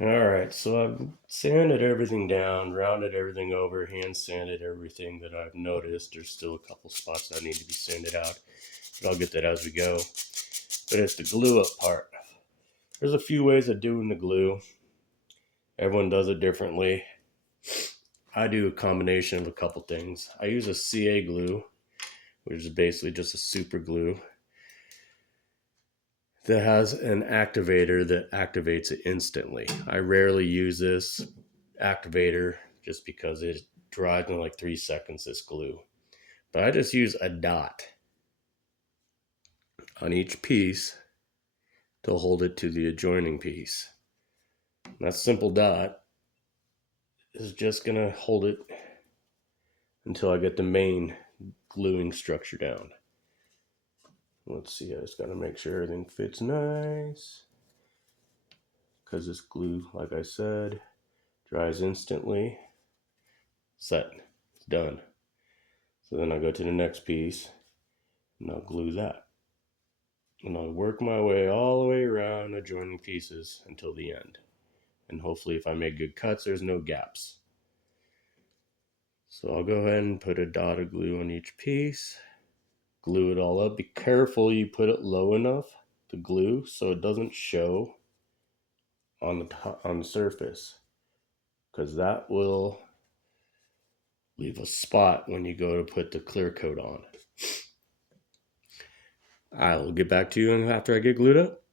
Alright, so I've sanded everything down, rounded everything over, hand sanded everything that I've noticed. There's still a couple spots that need to be sanded out, but I'll get that as we go. But it's the glue up part. There's a few ways of doing the glue. Everyone does it differently. I do a combination of a couple things. I use a CA glue, which is basically just a super glue that has an activator that activates it instantly. I rarely use this activator just because it dries in like 3 seconds, this glue. But I just use a dot on each piece to hold it to the adjoining piece. And that simple dot is just going to hold it until I get the main gluing structure down. Let's see, I just got to make sure everything fits nice, because this glue, like I said, dries instantly. Set. It's done. So then I'll go to the next piece and I'll glue that. And I'll work my way all the way around adjoining pieces until the end. And hopefully if I make good cuts, there's no gaps. So I'll go ahead and put a dot of glue on each piece. Glue it all up. Be careful you put it low enough to glue so it doesn't show on the surface, because that will leave a spot when you go to put the clear coat on. I will get back to you after I get glued up.